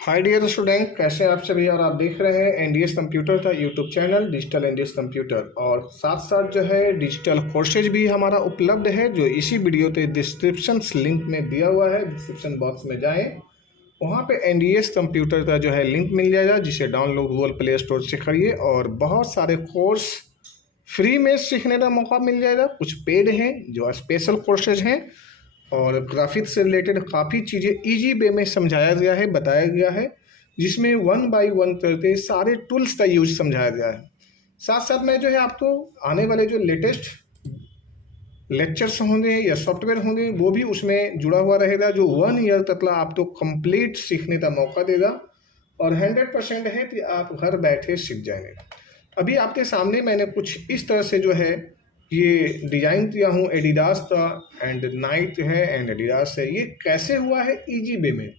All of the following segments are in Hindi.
हाय डियर स्टूडेंट, कैसे हैं आप सभी। और आप देख रहे हैं एनडीएस कंप्यूटर का YouTube channel digital NDS computer. और साथ साथ जो है डिजिटल कोर्सेज भी हमारा उपलब्ध है, जो इसी वीडियो के डिस्क्रिप्शन लिंक में दिया हुआ है। डिस्क्रिप्शन बॉक्स में जाएं, वहाँ पे एनडीएस कंप्यूटर का जो है लिंक मिल जाएगा, जिसे डाउनलोड गूगल प्ले स्टोर से करिए। और बहुत सारे कोर्स फ्री में सीखने का मौका मिल जाएगा। कुछ पेड हैं जो स्पेशल कोर्सेज हैं, और ग्राफिक्स से रिलेटेड काफ़ी चीज़ें इजी वे में समझाया गया है, बताया गया है, जिसमें वन बाय वन करके सारे टूल्स का यूज समझाया गया है। साथ साथ में जो है आपको आने वाले जो लेटेस्ट लेक्चर्स होंगे या सॉफ्टवेयर होंगे वो भी उसमें जुड़ा हुआ रहेगा, जो 1 ईयर तक आपको कंप्लीट सीखने का मौका देगा। और 100% है कि आप घर बैठे सीख जाएंगे। अभी आपके सामने मैंने कुछ इस तरह से जो है ये डिजाइन किया हूँ एडिडास का, एंड नाइट है एंड एडिडास है। ये कैसे हुआ है इजी वे में।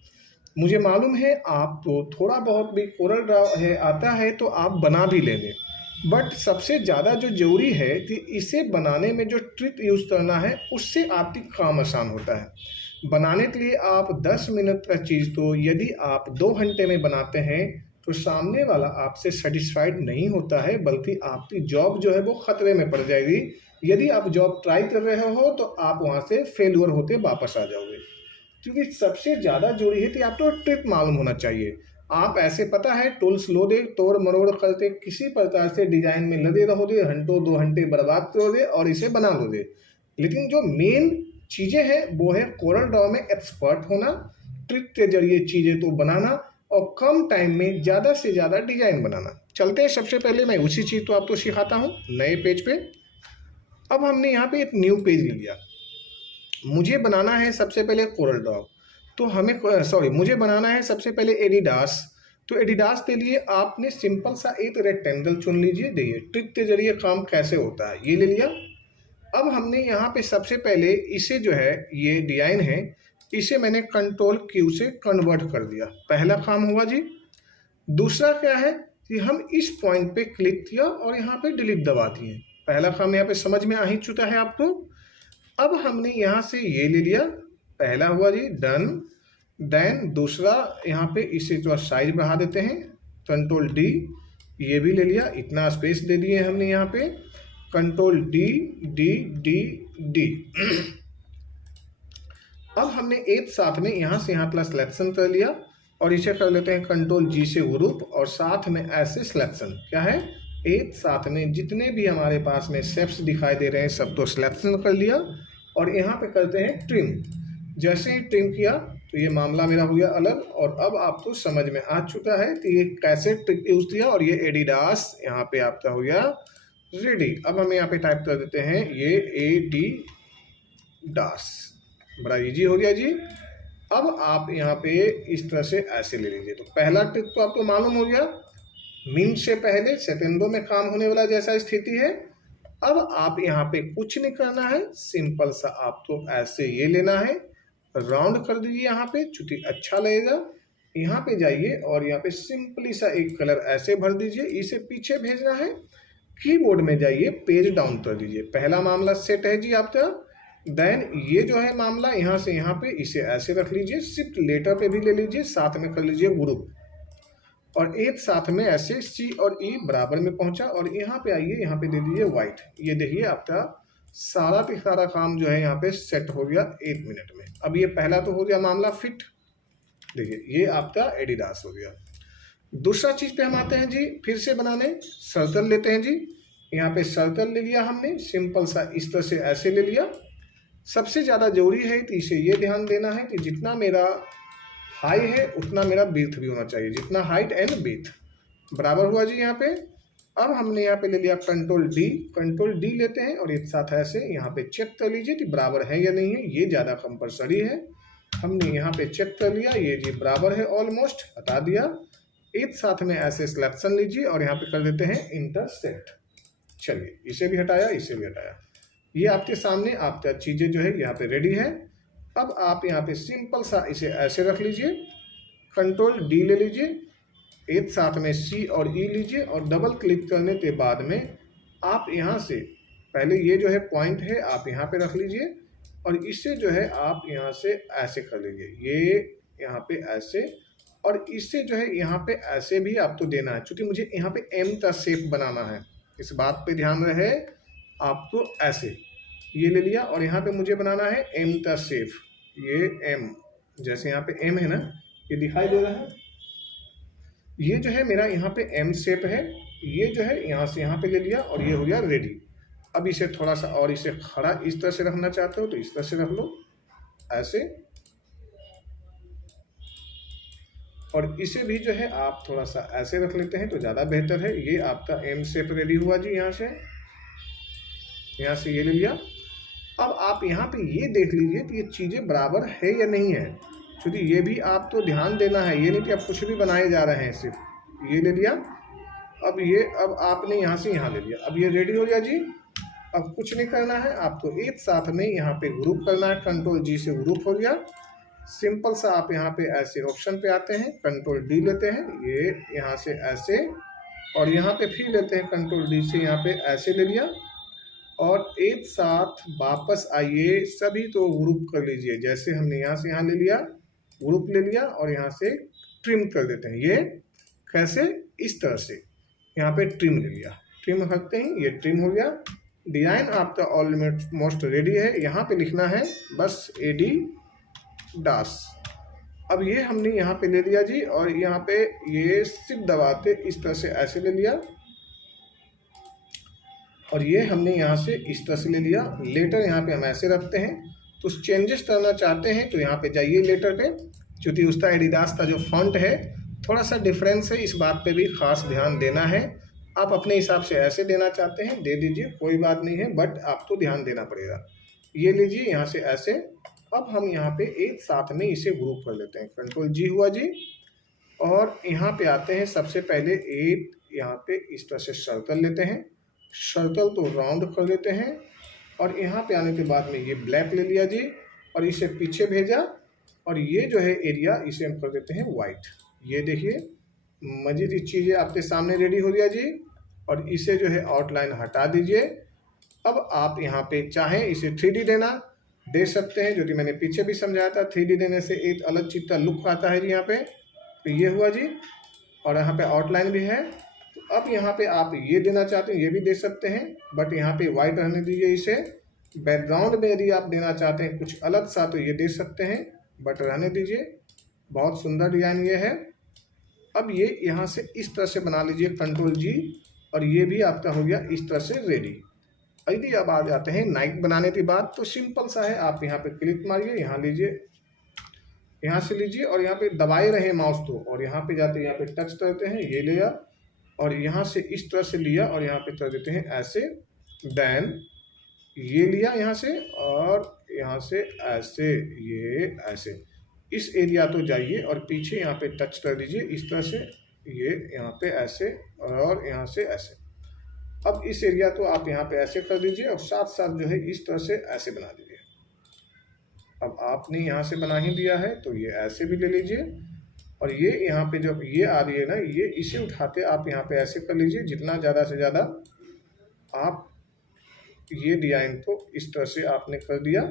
मुझे मालूम है आपको थोड़ा बहुत भी कोरल ड्रा है आता है तो आप बना भी लेंगे, बट सबसे ज़्यादा जो जरूरी है कि इसे बनाने में जो ट्रिक यूज़ करना है उससे आपकी काम आसान होता है। बनाने के लिए आप 10 मिनट का चीज़ तो यदि आप 2 घंटे में बनाते हैं तो सामने वाला आपसे सेटिस्फाइड नहीं होता है, बल्कि आपकी जॉब जो है वो खतरे में पड़ जाएगी। यदि आप जॉब ट्राई कर रहे हो तो आप वहाँ से फेल्यूर होते वापस आ जाओगे। क्योंकि सबसे ज़्यादा जरूरी है कि आपको ट्रिक मालूम होना चाहिए। आप ऐसे पता है टूल्स लो दे तोड़ मरोड़ करते किसी प्रकार से डिजाइन में लगे रहोगे, घंटों 2 घंटे बर्बाद करोगे और इसे बना लोगे। लेकिन जो मेन चीज़ें हैं वो है कोरल ड्रॉ में एक्सपर्ट होना, ट्रिक के जरिए चीज़ें तो बनाना, और कम टाइम में ज़्यादा से ज़्यादा डिजाइन बनाना। चलते हैं, सबसे पहले मैं उसी चीज़ को आपको सिखाता हूँ नए पेज पे। अब हमने यहाँ पे एक न्यू पेज लिया। मुझे बनाना है सबसे पहले कोरल ड्रॉ, तो हमें मुझे बनाना है सबसे पहले एडिडास। तो एडिडास के लिए आपने सिंपल सा एक रेक्टेंगल चुन लीजिए। देखिए ट्रिक के जरिए काम कैसे होता है, ये ले लिया। अब हमने यहाँ पे सबसे पहले इसे जो है ये डिजाइन है, इसे मैंने कंट्रोल क्यू से कन्वर्ट कर दिया। पहला काम हुआ जी। दूसरा क्या है कि हम इस पॉइंट पे क्लिक किया और यहाँ पे डिलीट दबा दिए। पहला काम यहाँ पे समझ में आ ही चुका है आपको। अब हमने यहाँ से ये ले लिया, पहला हुआ जी डन। देन दूसरा यहाँ पे इसे जो साइज बढ़ा देते हैं, कंट्रोल डी, ये भी ले लिया। इतना स्पेस दे दिए हमने यहाँ पे, control D D D D. अब हमने एक साथ में यहाँ से यहाँ प्लस सिलेक्शन कर लिया, और इसे कर लेते हैं कंट्रोल जी से ग्रुप, और साथ में ऐसे सिलेक्शन क्या है, एक साथ में जितने भी हमारे पास में शेप्स दिखाई दे रहे हैं सब तो सिलेक्शन कर लिया। और यहाँ पे करते हैं ट्रिम। जैसे ही ट्रिम किया तो ये मामला मेरा हो गया अलग। और अब आपको समझ में आ चुका है कि ये कैसे ट्रिक यूज किया, और ये एडिडास यहाँ पे आपका हो गया रेडी। अब हम यहाँ पे टाइप कर देते हैं ये एडी डास, बड़ा इजी हो गया जी। अब आप यहाँ पे इस तरह से ऐसे ले लीजिए। तो पहला ट्रिक तो आपको मालूम हो गया, मिनट से पहले सेकंडों में काम होने वाला जैसा स्थिति है। अब आप यहाँ पे कुछ नहीं करना है, सिंपल सा आपको ऐसे ये लेना है, राउंड कर दीजिए यहाँ पे, चूंकि अच्छा लगेगा। यहाँ पे जाइए और यहाँ पे सिंपली सा एक कलर ऐसे भर दीजिए, इसे पीछे भेजना है। कीबोर्ड में जाइए, पेज डाउन कर दीजिए। पहला मामला सेट है जी आपका। देन ये जो है मामला यहाँ से यहाँ पे इसे ऐसे रख लीजिए, शिफ्ट लेटर पे भी ले लीजिए, साथ में कर लीजिए ग्रुप, और एक साथ में ऐसे सी और ई बराबर में पहुंचा। और यहाँ पे आइए, यहाँ पे दे दीजिए व्हाइट। ये देखिए आपका सारा का सारा काम जो है यहाँ पे सेट हो गया 1 मिनट में। अब ये पहला तो हो गया मामला फिट। देखिए ये आपका एडिडास हो गया। दूसरा चीज पे हम आते हैं जी, फिर से बनाने सर्कल लेते हैं जी। यहाँ पे सर्कल ले लिया हमने, सिंपल सा इस तरह से ऐसे ले लिया। सबसे ज़्यादा जरूरी है कि इसे ये ध्यान देना है कि जितना मेरा हाई है उतना मेरा ब्रीथ भी होना चाहिए, जितना हाइट एंड ब्रीथ बराबर हुआ जी यहाँ पे। अब हमने यहाँ पे ले लिया कंट्रोल डी लेते हैं, और एक साथ ऐसे यहाँ पे चेक कर लीजिए कि बराबर है या नहीं है। ये ज़्यादा कंपलसरी है। हमने यहाँ पे चेक कर लिया, ये जी बराबर है, ऑलमोस्ट हटा दिया। एक साथ में ऐसे सिलेक्शन लीजिए और यहाँ पे कर देते हैं इंटरसेक्ट। चलिए इसे भी हटाया, इसे भी हटाया। ये आपके सामने आपका चीज़ें जो है यहाँ पे रेडी है। अब आप यहाँ पे सिंपल सा इसे ऐसे रख लीजिए, कंट्रोल डी ले लीजिए, एक साथ में सी और ई लीजिए, और डबल क्लिक करने के बाद में आप यहाँ से पहले ये जो है पॉइंट है आप यहाँ पे रख लीजिए, और इससे जो है आप यहाँ से ऐसे कर लीजिए, ये यहाँ पे ऐसे और इससे जो है यहाँ पे ऐसे भी आपको देना है, क्योंकि मुझे यहाँ पे एम का शेप बनाना है, इस बात पे ध्यान रहे। आपको ऐसे ये ले लिया और यहाँ पे मुझे बनाना है एम का शेप, ये एम, जैसे यहाँ पे एम है ना, ये दिखाई दे रहा है, ये जो है मेरा यहाँ पे एम शेप है, ये जो है यहाँ से यहाँ पे ले लिया और ये हो गया रेडी। अब इसे थोड़ा सा और इसे खड़ा इस तरह से रखना चाहते हो तो इस तरह से रख लो ऐसे, और इसे भी जो है आप थोड़ा सा ऐसे रख लेते हैं तो ज़्यादा बेहतर है। ये आपका एम शेप रेडी हुआ जी। यहाँ से ये ले लिया। अब आप यहाँ पे ये देख लीजिए कि ये चीज़ें बराबर है या नहीं है, क्योंकि ये भी आपको तो ध्यान देना है, ये नहीं कि आप कुछ भी बनाए जा रहे हैं। सिर्फ ये ले लिया, अब आपने यहाँ से यहाँ ले लिया, अब ये रेडी हो गया जी। अब कुछ नहीं करना है आपको, एक साथ में यहाँ पे ग्रुप करना है, कंट्रोल जी से ग्रुप हो गया। सिंपल सा आप यहाँ पे ऐसे ऑप्शन पे आते हैं, कंट्रोल डी लेते हैं, ये यहाँ से ऐसे, और यहाँ पे फिर लेते हैं कंट्रोल डी से यहाँ पे ऐसे ले लिया, और एक साथ वापस आइए, सभी तो ग्रुप कर लीजिए। जैसे हमने यहाँ से यहाँ ले लिया, ग्रुप ले लिया, और यहाँ से ट्रिम कर देते हैं। ये कैसे, इस तरह से यहाँ पे ट्रिम ले लिया, ट्रिम करते हैं, ये ट्रिम हो गया। डिजाइन आपका ऑलमोस्ट रेडी है। यहाँ पे लिखना है बस एडी दास। अब ये हमने यहाँ पे ले लिया जी, और यहाँ पे ये सिर्फ दबाते इस तरह से ऐसे ले लिया, और ये हमने यहाँ से इस तरह से ले लिया। लेटर यहाँ पे हम ऐसे रखते हैं, तो चेंजेस करना चाहते हैं तो यहाँ पे जाइए लेटर पे, क्योंकि उसका एडिडास का जो फॉन्ट है थोड़ा सा डिफरेंस है, इस बात पे भी खास ध्यान देना है। आप अपने हिसाब से ऐसे देना चाहते हैं दे दीजिए, कोई बात नहीं है, बट आपको ध्यान देना पड़ेगा। ये लीजिए यहाँ से ऐसे। अब हम यहाँ पे एक साथ में इसे ग्रुप कर लेते हैं, कंट्रोल जी हुआ जी, और यहाँ पे आते हैं। सबसे पहले एक यहाँ पे इस तरह से सर्कल लेते हैं, सर्कल तो राउंड कर लेते हैं, और यहाँ पे आने के बाद में ये ब्लैक ले लिया जी, और इसे पीछे भेजा, और ये जो है एरिया इसे हम कर देते हैं वाइट। ये देखिए मज़ीद चीज़ें आपके सामने रेडी हो गया जी, और इसे जो है आउटलाइन हटा दीजिए। अब आप यहाँ पे चाहें इसे 3D देना दे सकते हैं, जो कि मैंने पीछे भी समझाया था। 3D देने से एक अलग चीज़ का लुक आता है जी यहाँ पे। तो ये हुआ जी, और यहाँ पे आउटलाइन भी है। तो अब यहाँ पे आप ये देना चाहते हैं ये भी दे सकते हैं, बट यहाँ पे वाइट रहने दीजिए इसे। बैकग्राउंड में यदि आप देना चाहते हैं कुछ अलग सा तो ये दे सकते हैं, बट रहने दीजिए। बहुत सुंदर डिज़ाइन ये है। अब ये यहाँ से इस तरह से बना लीजिए, कंट्रोल जी, और ये भी आपका हो गया इस तरह से रेडी। यदि अब आ जाते हैं नाइट बनाने की बात, तो सिंपल सा है। आप यहाँ पे क्लिक मारिए, यहाँ लीजिए, यहाँ से लीजिए, और यहाँ पे दबाए रहे माउस तो, और यहाँ पे जाते यहाँ पे टच करते हैं, ये लिया, और यहाँ से इस तरह से लिया, और यहाँ पे कर देते हैं ऐसे। देन ये लिया यहाँ से, और यहाँ से ऐसे, ये ऐसे इस एरिया तो जाइए, और पीछे यहाँ पे टच कर दीजिए इस तरह से, ये यहाँ पे ऐसे, और यहाँ से ऐसे। अब इस एरिया तो आप यहाँ पे ऐसे कर दीजिए, और साथ साथ जो है इस तरह से ऐसे बना दीजिए। अब आपने यहाँ से बना ही दिया है तो ये ऐसे भी ले लीजिए, और ये यहाँ पे जब ये आ रही है ना, ये इसे उठाते आप यहाँ पे ऐसे कर लीजिए। जितना ज़्यादा से ज़्यादा आप ये डिज़ाइन को इस तरह से आपने कर दिया,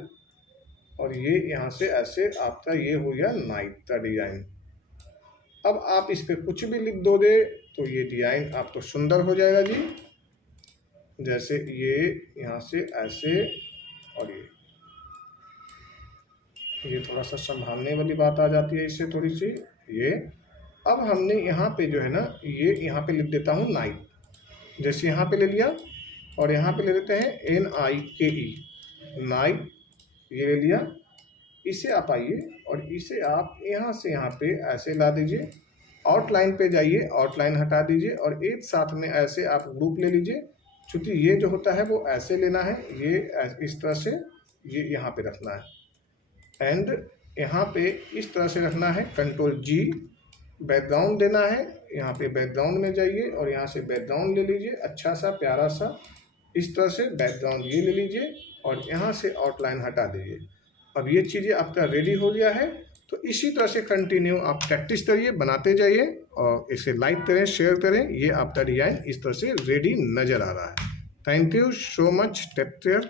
और ये यहाँ से ऐसे आपका ये हो गया नाइट का डिज़ाइन। अब आप इस पर कुछ भी लिख दोगे तो ये डिज़ाइन आप तो सुंदर हो जाएगा जी। जैसे ये यहाँ से ऐसे, और ये थोड़ा सा संभालने वाली बात आ जाती है इससे थोड़ी सी। ये अब हमने यहाँ पे जो है ना, ये यहाँ पे लिख देता हूँ नाइट, जैसे यहाँ पे ले लिया, और यहाँ पे ले लेते हैं NIKE नाइट, ये ले लिया। इसे आप आइए, और इसे आप यहाँ से यहाँ पे ऐसे ला दीजिए, आउटलाइन पे जाइए, आउटलाइन हटा दीजिए, और एक साथ में ऐसे आप ग्रुप ले लीजिए। क्योंकि ये जो होता है वो ऐसे लेना है, ये इस तरह से ये यहाँ पे रखना है, एंड यहाँ पे इस तरह से रखना है, कंट्रोल जी। बैकग्राउंड देना है, यहाँ पे बैकग्राउंड में जाइए, और यहाँ से बैकग्राउंड ले लीजिए, अच्छा सा प्यारा सा इस तरह से बैकग्राउंड ये ले लीजिए, और यहाँ से आउटलाइन हटा दीजिए। अब ये चीज़ें आपका रेडी हो गया है। तो इसी तरह से कंटिन्यू आप प्रैक्टिस करिए, बनाते जाइए, और इसे लाइक करें, शेयर करें। ये आपका डिज़ाइन इस तरह से रेडी नज़र आ रहा है। Thank you so much, take care.